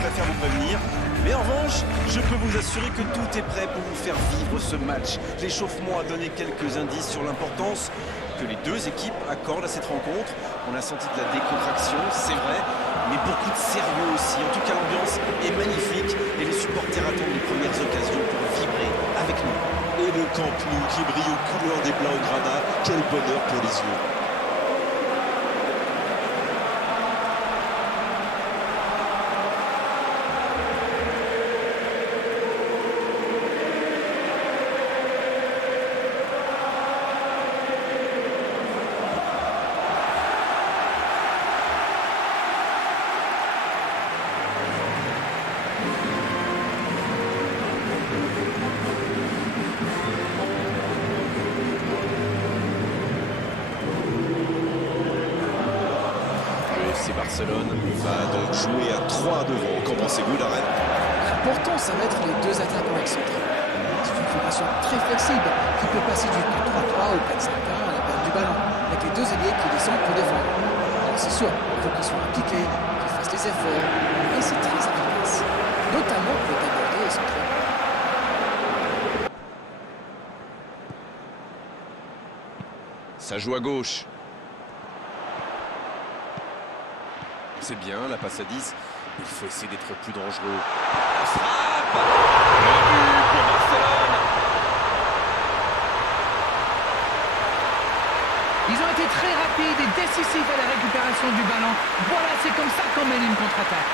préfère vous prévenir. Mais en revanche, je peux vous assurer que tout est prêt pour vous faire vivre ce match. L'échauffement a donné quelques indices sur l'importance que les deux équipes accordent à cette rencontre. On a senti de la décontraction, c'est vrai, mais beaucoup de sérieux aussi. En tout cas, l'ambiance est magnifique et les supporters attendent les premières occasions pour vibrer avec nous. Et le Camp Nou qui brille aux couleurs des Blaugrana, quel bonheur pour les yeux. Barcelone va donc jouer à 3 devant. Qu'en pensez-vous, Darren? L'important, ça va être les deux attaquants excentrés. C'est une formation très flexible qui peut passer du 4-3-3 au 4-5-1 à la perte du ballon, avec les deux ailiers qui descendent pour défendre. Alors c'est sûr, il faut qu'ils soient impliqués, qu'ils fassent les efforts, et c'est très efficace, notamment pour aborder et centrer. Ça joue à gauche. C'est bien, la passe à 10. Il faut essayer d'être plus dangereux. La frappe! Le but pour Barcelone! Ils ont été très rapides et décisifs à la récupération du ballon. Voilà, c'est comme ça qu'on mène une contre-attaque.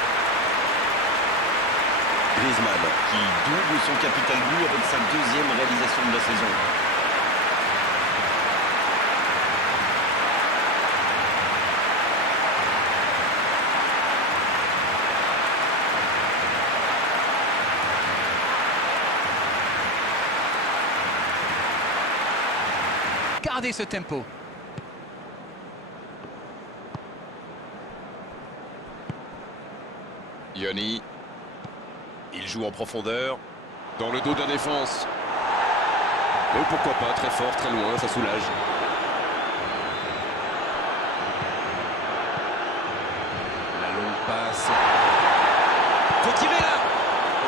Griezmann qui double son capital but avec sa deuxième réalisation de la saison. Gardez ce tempo. Yoni. Il joue en profondeur. Dans le dos de la défense. Et pourquoi pas, très fort, très loin, ça soulage. La longue passe. Faut tirer là.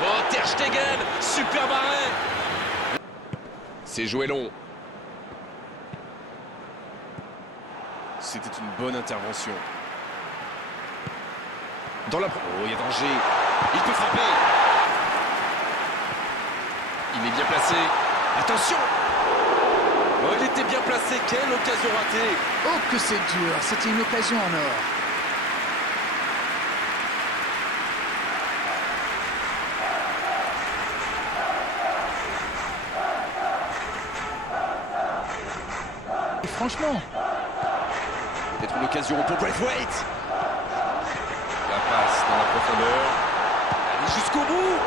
Oh, Ter Stegen. Super arrêt. C'est joué long. C'était une bonne intervention. Dans la... Oh, il y a danger. Il peut frapper. Il est bien placé. Attention. Oh, il était bien placé. Quelle occasion ratée. Oh que c'est dur, c'était une occasion en or. Et franchement... Peut-être une occasion pour Braithwaite. La passe dans la profondeur. Allez jusqu'au bout.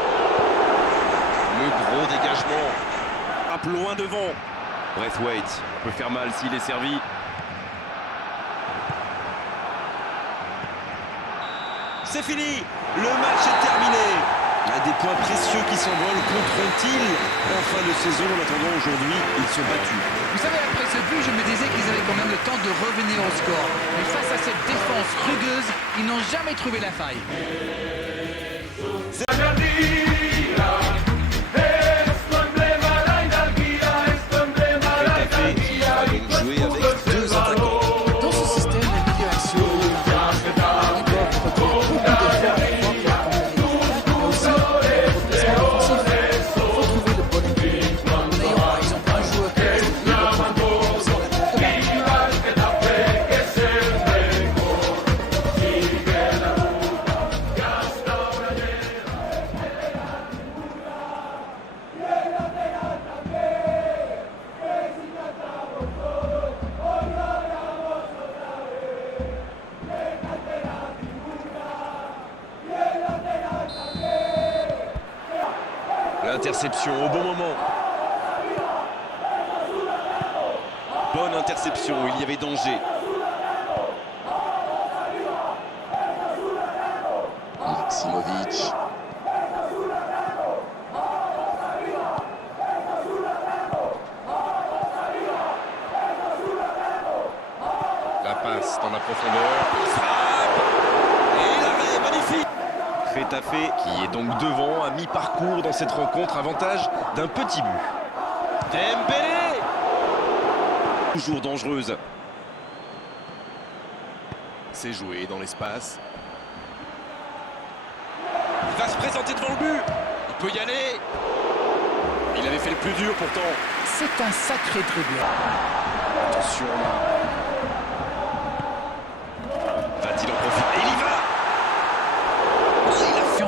Le gros dégagement. Frappe loin devant. Braithwaite peut faire mal s'il est servi. C'est fini. Le match est terminé. Des points précieux qui s'envolent. Compteront-ils en fin de saison? En attendant, aujourd'hui, ils sont battus. Vous savez, après ce but, je me disais qu'ils avaient quand même le temps de revenir au score. Mais face à cette défense rugueuse, ils n'ont jamais trouvé la faille. Jouer avec deux attaquants. Dans ce système, le milieu action, ils doivent produire beaucoup d'efforts pour trouver le bon équilibre. En ayant par exemple un joueur qui reste libre pour faire la tête de balle. L'interception au bon moment. Bonne interception, il y avait danger. Maximovic. La passe dans la profondeur. Frappe. Et l'arrêt, magnifique. Retafe, qui est donc devant, à mi-parcours dans cette rencontre, avantage d'un petit but. Dembélé! Toujours dangereuse. C'est joué dans l'espace. Il va se présenter devant le but. Il peut y aller. Il avait fait le plus dur pourtant. C'est un sacré dribble. Attention là. Va-t-il en profiter? Et il y va.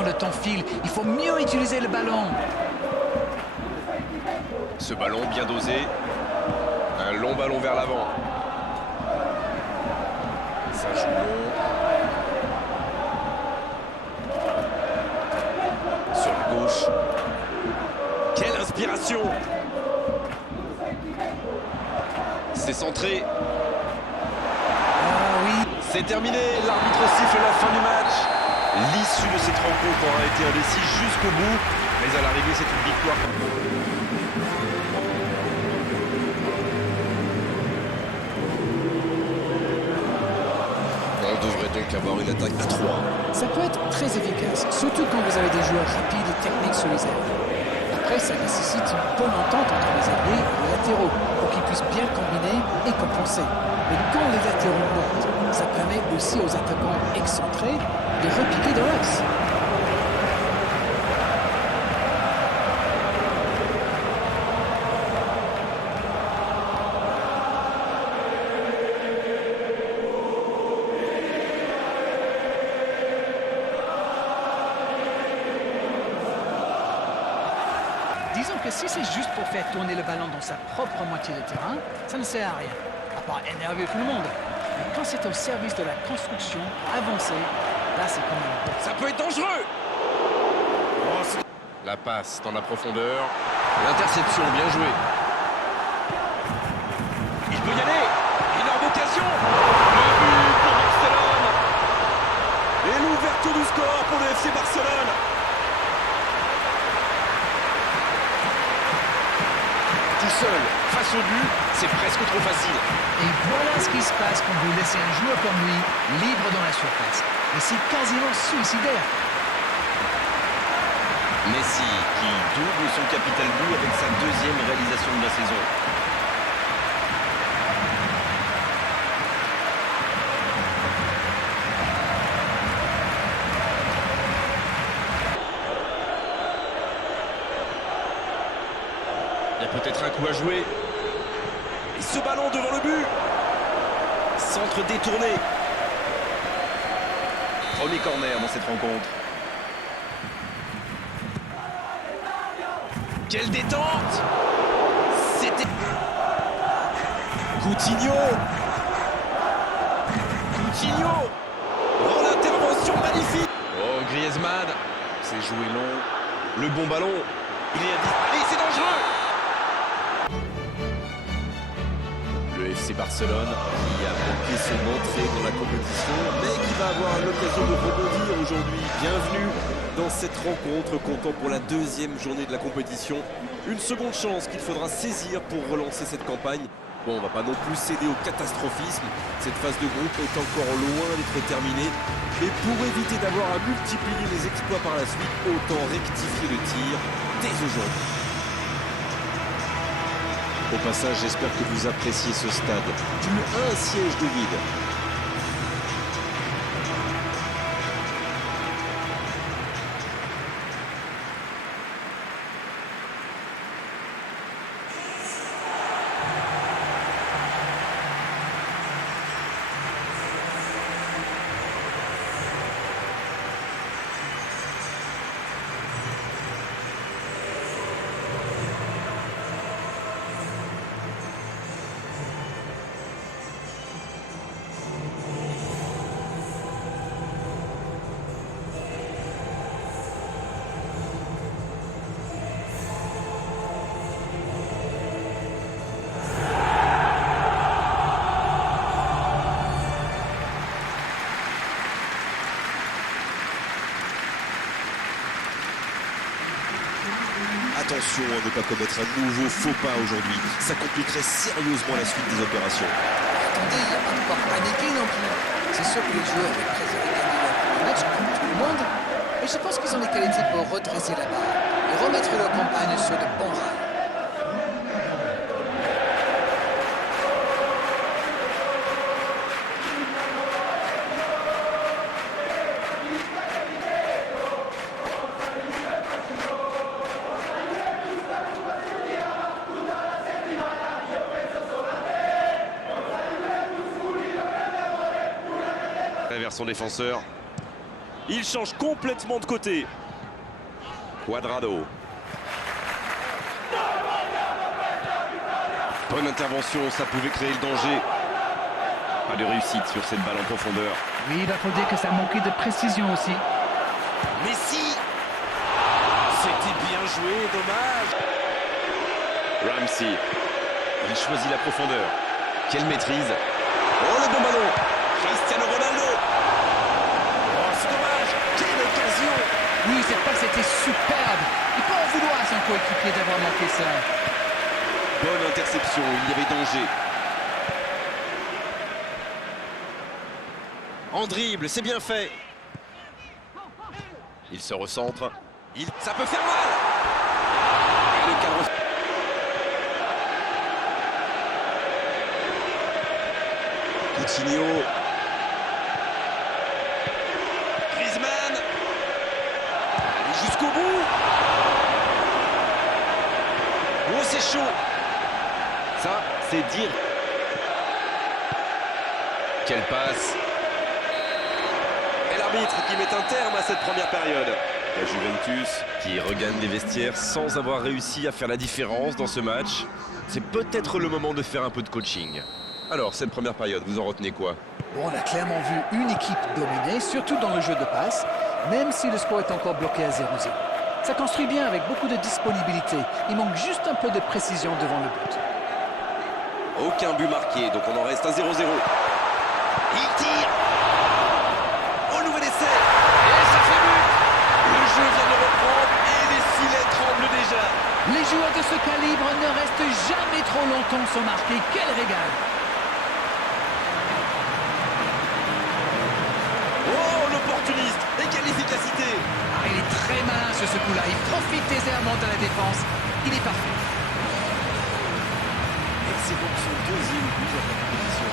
Le temps file, il faut mieux utiliser le ballon. Ce ballon bien dosé. Un long ballon vers l'avant. Ça joue long. Sur la gauche. Quelle inspiration! C'est centré. Ah oui. C'est terminé. L'arbitre siffle la fin du match. L'issue de cette rencontre aura été indécise jusqu'au bout. Mais à l'arrivée, c'est une victoire. On devrait donc avoir une attaque à 3. Ça peut être très efficace, surtout quand vous avez des joueurs rapides et techniques sur les ailes. Après, ça nécessite une bonne entente entre les alliés et les latéraux pour qu'ils puissent bien combiner et compenser. Mais quand les latéraux montent, ça permet aussi aux attaquants excentrés de repiquer dans l'axe. Disons que si c'est juste pour faire tourner le ballon dans sa propre moitié de terrain, ça ne sert à rien, à part énerver tout le monde. Mais quand c'est au service de la construction, avancer, là c'est quand même bon. Ça peut être dangereux. La passe dans la profondeur. L'interception, bien joué. Il peut y aller. Énorme occasion. Le but pour Barcelone. Et l'ouverture du score pour le FC Barcelone. Tout seul, face au but, c'est presque trop facile. Et voilà ce qui se passe quand vous laissez un joueur comme lui libre dans la surface. Et c'est quasiment suicidaire. Messi qui double son capital but avec sa deuxième réalisation de la saison. Il y a peut-être un coup à jouer. Et ce ballon devant le but. Centre détourné. Premier corner dans cette rencontre. Quelle détente! C'était... Coutinho! Coutinho! Oh, l'intervention magnifique! Oh, Griezmann! C'est joué long. Le bon ballon. Il est à 10. Allez, c'est dangereux! Le FC Barcelone qui a manqué son entrée dans la compétition, mais qui va avoir l'occasion de rebondir aujourd'hui. Bienvenue dans cette rencontre comptant pour la deuxième journée de la compétition. Une seconde chance qu'il faudra saisir pour relancer cette campagne. Bon, on va pas non plus céder au catastrophisme. Cette phase de groupe est encore loin d'être terminée. Mais pour éviter d'avoir à multiplier les exploits par la suite, autant rectifier le tir dès aujourd'hui. Au passage, j'espère que vous appréciez ce stade. Plus un siège de vide. Attention à ne pas commettre un nouveau faux pas aujourd'hui. Ça compliquerait sérieusement la suite des opérations. Attendez, il n'y a pas de quoi paniquer non plus. C'est sûr que les joueurs aient préféré gagner leur match comme tout le monde. Et je pense qu'ils ont les qualités pour redresser la barre et remettre leur campagne sur de bons rails. Vers son défenseur. Il change complètement de côté. Cuadrado. Bonne intervention, ça pouvait créer le danger. Pas de réussite sur cette balle en profondeur. Oui, il faut dire que ça manquait de précision aussi. Messi. C'était bien joué, dommage. Ramsey. Il choisit la profondeur. Quelle maîtrise. Oh, le bon ballon. Cristiano Ronaldo. Oh, c'est dommage. Quelle occasion. Oui, cette passe était superbe. Il peut en vouloir à son coéquipier d'avoir manqué ça. Bonne interception, il y avait danger. En dribble, c'est bien fait. Il se recentre. Ça peut faire mal. Et le cadre. Coutinho. Griezmann. Allez jusqu'au bout. Oh, c'est chaud. Ça, c'est dire. Quelle passe. Et l'arbitre qui met un terme à cette première période. La Juventus qui regagne les vestiaires sans avoir réussi à faire la différence dans ce match. C'est peut-être le moment de faire un peu de coaching. Alors, cette première période, vous en retenez quoi? Bon, on a clairement vu une équipe dominée, surtout dans le jeu de passe, même si le score est encore bloqué à 0-0. Ça construit bien avec beaucoup de disponibilité. Il manque juste un peu de précision devant le but. Aucun but marqué, donc on en reste à 0-0. Il tire. Au nouvel essai. Et ça fait but. Le jeu vient de reprendre et les filets tremblent déjà. Les joueurs de ce calibre ne restent jamais trop longtemps sans marquer. Quel régal! Oh, l'opportuniste et quelle efficacité. Ah, il est très malin sur ce coup-là. Il profite des errements de la défense. Il est parfait. Et c'est donc son deuxième but de la compétition.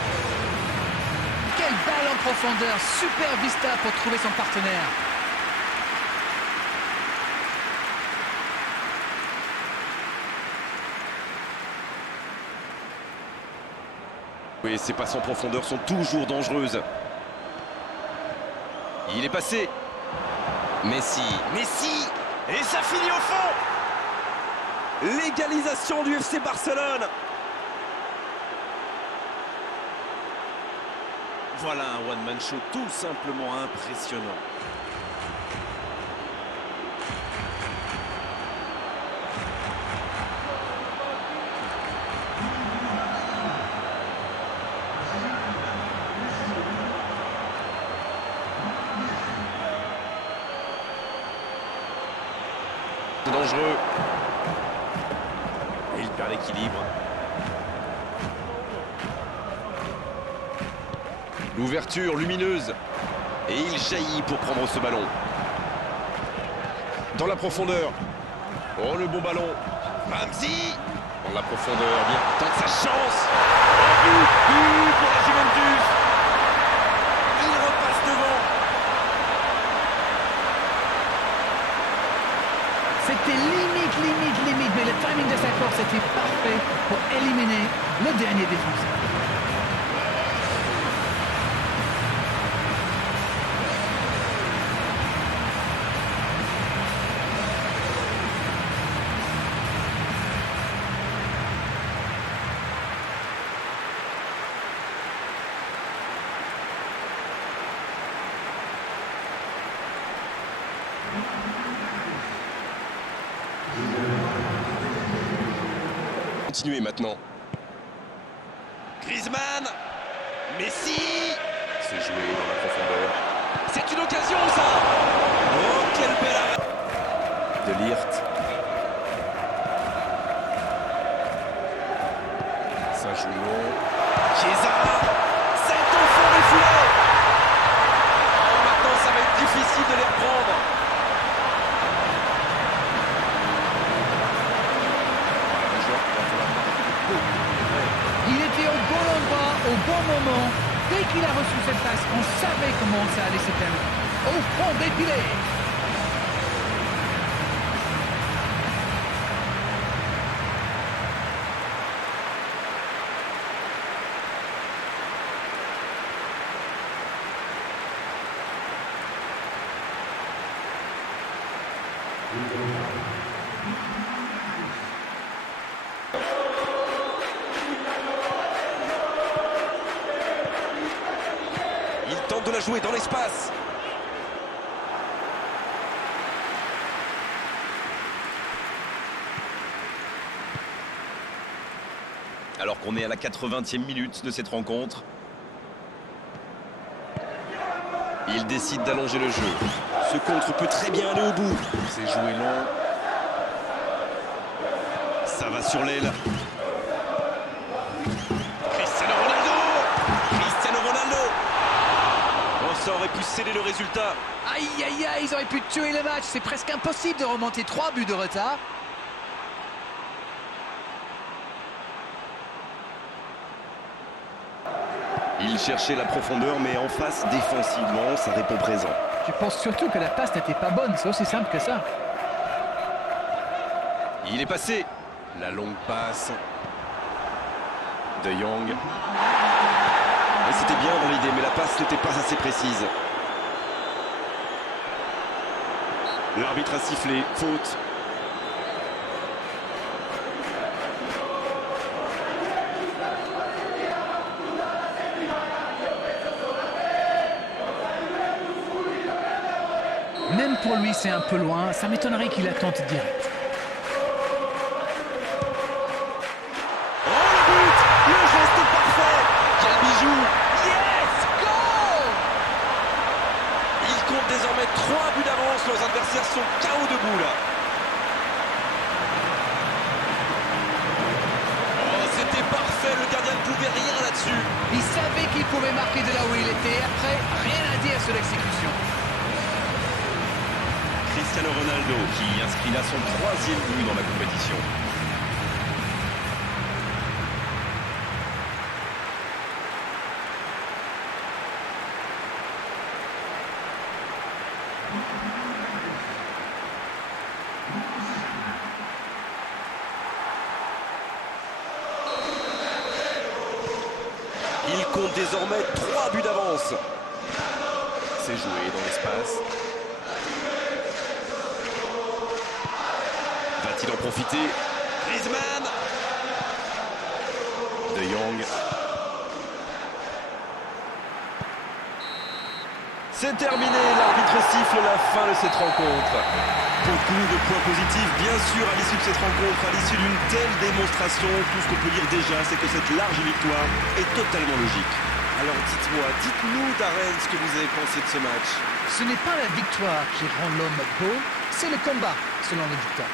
Quelle balle en profondeur. Super vista pour trouver son partenaire. Oui, ces passes en profondeur sont toujours dangereuses. Il est passé. Messi. Messi. Et ça finit au fond. L'égalisation du FC Barcelone. Voilà un one-man show tout simplement impressionnant. C'est dangereux. Et il perd l'équilibre. L'ouverture lumineuse. Et il jaillit pour prendre ce ballon. Dans la profondeur. Oh, le bon ballon. Ramsey. Dans la profondeur. Bien. Tente sa chance. But pour la Juventus. Il repasse devant. C'était limite, mais le timing de sa course était parfait pour éliminer le dernier défenseur. Continuez maintenant. Griezmann. Messi. C'est joué dans la profondeur. C'est une occasion, ça. Oh, quel bel arrêt. De Ligt. Ça joue long. Chiesa. C'est au fond des filets. Oh, maintenant, ça va être difficile de les reprendre. moment, dès qu'il a reçu cette passe, on savait comment ça allait se terminer. Au fond des filets. Il tente de la jouer dans l'espace. Alors qu'on est à la 80e minute de cette rencontre. Il décide d'allonger le jeu. Ce contre peut très bien aller au bout. C'est joué long. Ça va sur l'aile. Cristiano Ronaldo! Cristiano Ronaldo! Oh, ça aurait pu sceller le résultat. Aïe, aïe, aïe, ils auraient pu tuer le match. C'est presque impossible de remonter 3 buts de retard. Il cherchait la profondeur, mais en face, défensivement, ça répond présent. Je pense surtout que la passe n'était pas bonne. C'est aussi simple que ça. Il est passé. La longue passe. De Jong. Et c'était bien dans l'idée, mais la passe n'était pas assez précise. L'arbitre a sifflé. Faute. Même pour lui, c'est un peu loin. Ça m'étonnerait qu'il la tente direct. Oh, le but! Le geste parfait! Quel bijou! Yes! Goal! Il compte désormais 3 buts d'avance. Leurs adversaires sont KO debout là. Oh, c'était parfait. Le gardien ne pouvait rien là-dessus. Il savait qu'il pouvait marquer de là où il était. Après, rien à dire sur l'exécution. Cristiano Ronaldo Qui inscrit là son 3e but dans la compétition. Il compte désormais 3 buts d'avance. C'est joué dans l'espace. Va-t-il en profiter? Griezmann! De Jong. C'est terminé, l'arbitre siffle la fin de cette rencontre. Beaucoup de points positifs, bien sûr, à l'issue de cette rencontre, à l'issue d'une telle démonstration. Tout ce qu'on peut dire déjà, c'est que cette large victoire est totalement logique. Alors dites-moi, dites-nous, Darren, ce que vous avez pensé de ce match. Ce n'est pas la victoire qui rend l'homme beau, c'est le combat, selon les dictats.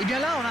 Et bien là, on a